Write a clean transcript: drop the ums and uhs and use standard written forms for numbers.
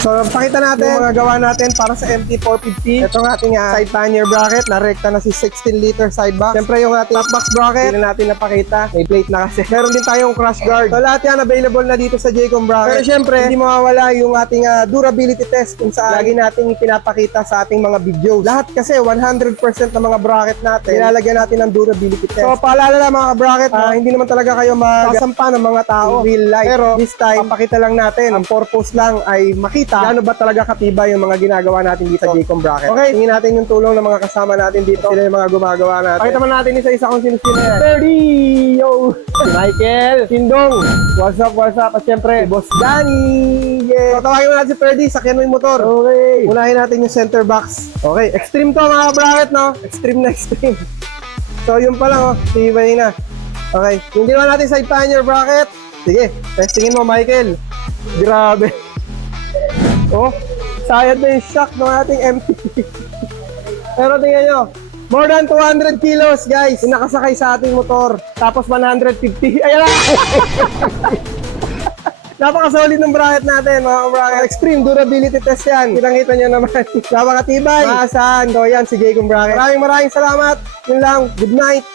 So, pakita natin yung mga gawa natin para sa MT450. Ito ang ating side pannier bracket. Narekta na si 16-liter side box. Siyempre yung ating top box bracket. Hindi na natin napakita. May plate na kasi. Meron din tayong crash guard. So, lahat yan available na dito sa Jaycom bracket. Pero siyempre, hindi mawawala yung ating durability test kung saan lagi nating pinapakita sa ating mga videos. Lahat kasi 100% ng mga bracket natin, nilalagyan natin ng durability test. So, paalala lang mga bracket, hindi naman talaga kayo magsasampa ng mga tao in real life. Pero this time, papakita lang natin. Ang purpose lang ay makita gaano ba talaga katibay yung mga ginagawa natin dito sa Jaycom bracket. Okay, tingin natin yung tulong ng mga kasama natin dito. Sila yung mga gumagawa natin. Pakita man natin isa-isa kung sino-sino yan. Ferdy! Yo! Michael! Sindong! What's up, what's up? At syempre, Boss Danny! Yeah! So, tawagin mo natin si Ferdy, sakyan mo yung motor. Okay. Unahin natin yung center box. Okay, extreme to mga bracket, no? Extreme na extreme. So, yun pa lang, oh. Tibay na. Okay, yung ginawa natin side pannier bracket. Sige, testingin mo, Michael. Grabe. Oh, sayad na yung shock ng ating MT. Pero tingnan nyo, more than 200 kilos, guys, yung nakasakay sa ating motor. Tapos 150. Ayan na! Napaka-solid ng bracket natin, mga bracket. Extreme durability test yan. Kitang-kita nyo naman. Napakatibay. Maasahan. So, yan, si Jaycom bracket. Maraming salamat. Yun lang. Good night.